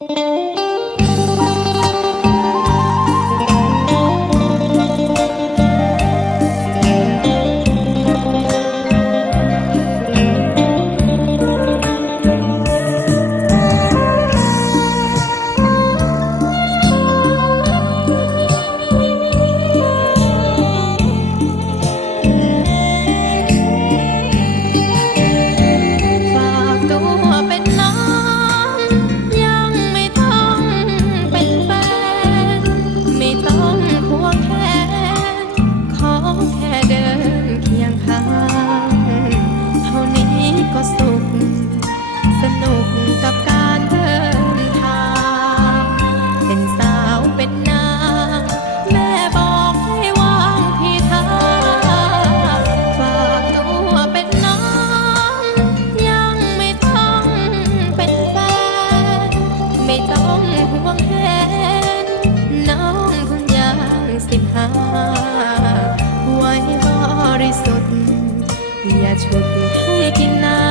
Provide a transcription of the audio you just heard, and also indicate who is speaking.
Speaker 1: ฝ that's what we're taking now.